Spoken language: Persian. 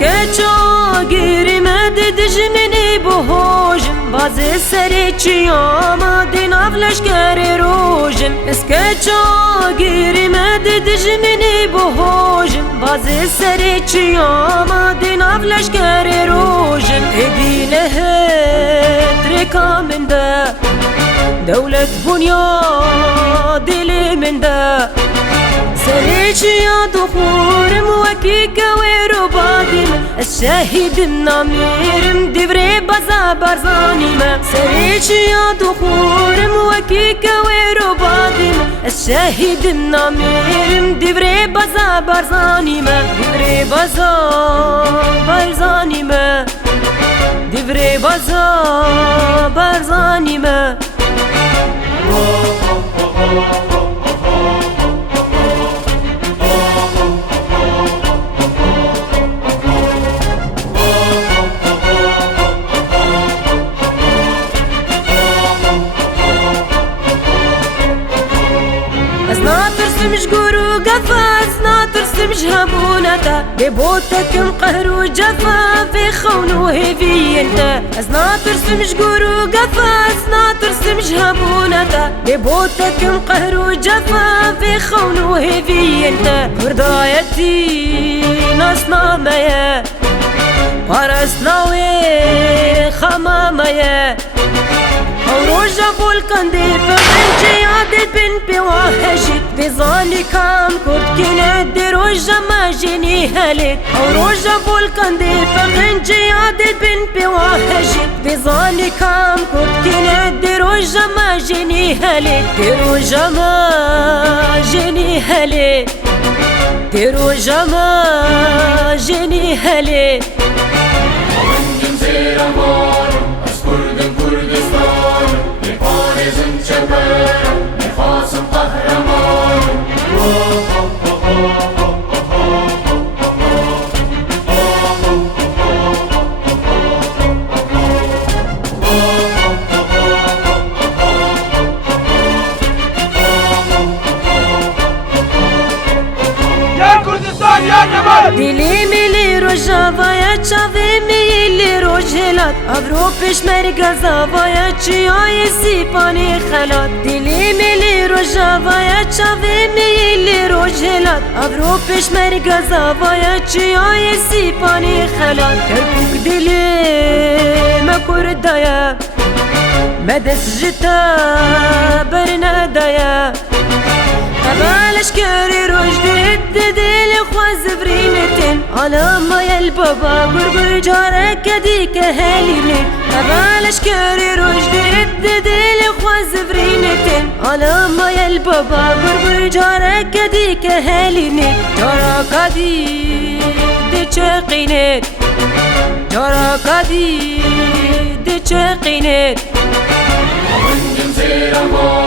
اسکچا گیری مدد جمنی بهوجم باز سری چیاما دین افلش کری روجم اسکچا گیری مدد جمنی بهوجم باز سری چیاما دین افلش کری روجم ابینه ترکا من ده دولت بنيادي من دا سريش يا دخورم وكيك ويروبادم الشاهد النمير مدبري بزا برزاني ما سريش يا دخورم وكيك ويروبادم الشاهد النمير مدبري بزا برزاني ما دبري بزا برزاني ما دبري بزا برزاني ما مش قرو قفاز ناطر مش هبونتا ببوتك مقهر وجفا في خونه في انت ناطر مش قرو قفاز ناطر مش هبونتا ببوتك مقهر وجفا في خونه في انت وردايتي ناسنا ميا بارسنا وي خماميا روجا فولكان دي بنجي عدد بن بواهجت بزاني كام كرد كيناد روجا ما جيني هلت روجا فولكان دي بنجي عدد بن بواهجت بزاني كام كرد كيناد روجا ما جيني هلت روجا ما جيني هلت روجا ما جيني هلت وندم زير أمار أسكردم كردستان لبارزم جبار لخاصم قهرمان يا كردستان يا جمال دلی میلی روژا وای چاوی میلی روژلات افروپش مرگزا وای چیای سیپانی خلات دلی میلی روژا وای چاوی میلی روژلات افروپش مرگزا وای چیای سیپانی خلات کرکوک دلی مکردایا مدس جتا برنادایا قبالش كاري رجدت دل خواز برينتن على ما يلبابا قرقر جارك ديك هالينت قبالش كاري رجدت دل خواز برينتن على ما يلبابا قرقر جارك ديك هالينت جارك دي تشقينت جارك دي تشقينت وندم زير أمار